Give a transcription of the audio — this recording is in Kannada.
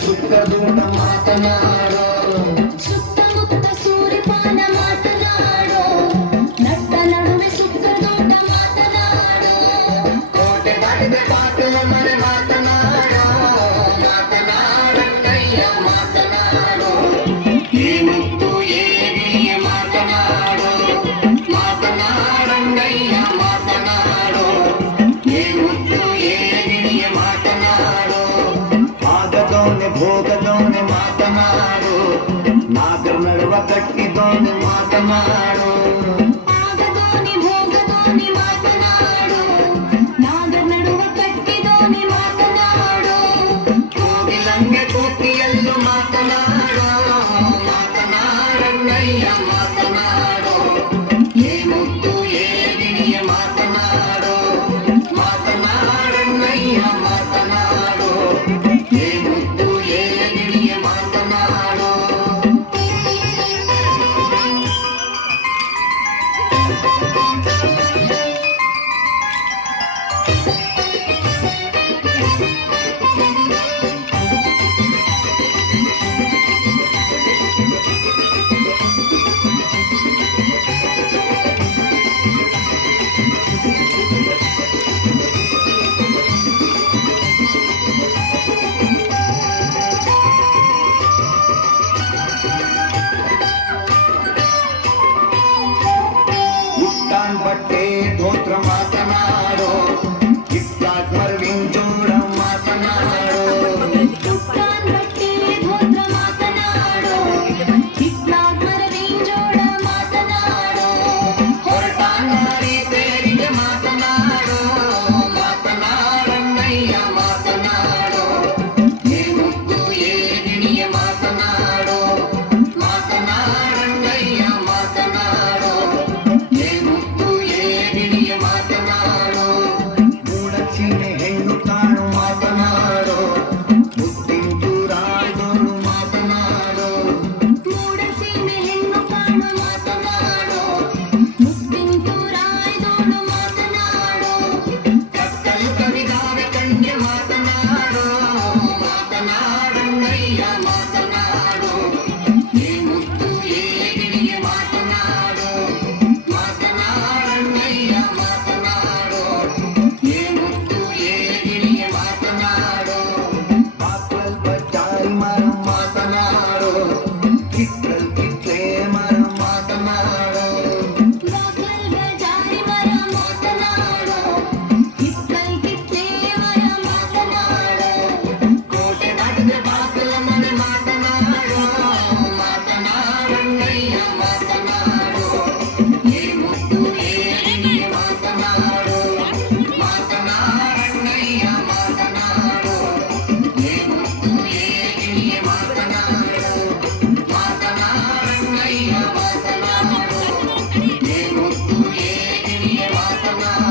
ಸುತ್ತದೂಟ ಮಾತನಾಡೋ ಸುತ್ತಮುತ್ತ ಸೂರ್ಯಪಾನ ಮಾತನಾಡೋ ನಟ್ಟ ನಡುವೆ ಸುತ್ತದೂಟ ಮಾತನಾಡೋ ಕೋಟೆ ದಾಟಿದೆ ಬಾಕಲ ಮನೆ ಮಾತನಾಡೋ ಮಾತನಾಡಯ್ಯ ಮಾತನಾಡೋ ಈ ಮುತ್ತು ಏನಿಯ ಮಾತನಾಡೋ ಮಾತನಾಡಯ್ಯ ಮಾತನಾಡೋ ಈ ಮುತ್ತು ಏನಿಯ ಮಾತನಾಡೋ ಆಗದೋನೆ ಭೋಗದೋನೆ ಮಾತನಾಡು ನಾಗರ ನಡುವ ಕಟ್ಟಿದೋನೆ ಮಾತನಾಡು ಆಗದೋನಿ ಭೋಗದೋನಿ ಮಾತನಾಡೋ ನಾಗರ ನಡುವ ಕಟ್ಟಿದೋನಿ ಮಾತನಾಡೋ ಕೋಗಿಲಂಗೆ ಕೋಕಿಯಲ್ಲೂ ಮಾತನಾಡೋ ಮಾತನಾಡಯ್ಯ ಮಾತನಾಡೋ ಈ ಮುತ್ತು ಏನಿಯ ಮಾತನಾಡೋ ಮಾತನಾಡಯ್ಯ ಮಾತನಾಡೋ ಈ ಮುತ್ತು ಏನಿಯ ಮಾತನಾಡೋ ಉಟ್ಟಾನ್ ಬಟ್ಟೆ ಧೋತ್ರ ಮಾತನಾಡೋ ಕಿತ್ತಾಕ್ ಮರವಿನ್ ಜೋಳ ಮಾತನಾಡೋ ತುಟ್ಟಾನ್ ಬಟ್ಟೆ ಧೋತ್ರ ಮಾತನಾಡೋ ಹಿಟ್ಲಾಗ್ ಮರವಿನ್ ಜೋಳ ಮಾತನಾಡೋ ಹೊರಟಾನ್ ಮಾರಿ ತೇರಿಗೆ ಮಾತನಾಡೋ ಮಾತನಾಡಯ್ಯ ಮಾತನಾಡೋ ಈ ಮುತ್ತು ಏನಿಯ ಮಾತನಾಡೋ ಮಾತನಾಡಯ್ಯ ಮಾತನಾಡೋ ಈ ಮುತ್ತು ಏನಿಯ ಮಾತನಾಡೋ ಮೂಡಕ್ಷಿಣೆ ಹೆಣ್ಣು ಕಾಣು ಮಾತನಾಡೋ ಮುತ್ತಿನ ಚೂರಾದೋಳು ಮಾತನಾಡೋ ಮೂಡಸೀಮೆ ಹೆಣ್ಣು ಕಾಣು ಮಾತನಾಡೋ ಮುತ್ತಿನ ತೂರಾಯ್ದೋಳು ಮಾತನಾಡೋ ಕತ್ತಲು ಕವಿದಾದ ಕಣ್ಗೆ ಮಾತನಾಡೋ ಮಾತನಾಡಯ್ಯ ಮಾತನಾಡೋ ಈ ಮುತ್ತು ಏನಿಯ ಮಾತನಾಡೋ ಮಾತನಾಡಯ್ಯ ಮಾತನಾಡೋ ಈ ಮುತ್ತು ಏನಿಯ ಮಾತನಾಡೋ ಬಾಕಲ್ ಬಚಾರಿ ಮರ ಮಾತನಾಡೋ ಕಿತ್ತಲ್ ಕಿತ್ಲೆ ಮರ ಮಾತನಾಡೋ ಬಾಕಲ್ ಬಜಾರಿ ಮರ ಮಾತನಾಡೋ ಹಿತ್ತಲ್ ಕಿತ್ತೇ ಮರ ಮಾತನಾಡೋ ಕೋಟೆ ದಾಟಿದೆ ಬಾಕಲ ಮನೆ ಮಾತನಾಡೋ ಮಾತನಾಡಯ್ಯ ಮಾತನಾಡೋ ಈ ಮುತ್ತು ಏನಿಯ ಮಾತನಾಡೋ ಮಾತನಾಡಯ್ಯ ಮಾತನಾಡೋ ಈ ಮುತ್ತು ಏನಿಯ ಮಾತನಾಡೋ ಮಾತನಾಡಯ್ಯ ಮಾತನಾಡೋ ಈ ಮುತ್ತು ಏನಿಯ ಮಾತನಾಡೋ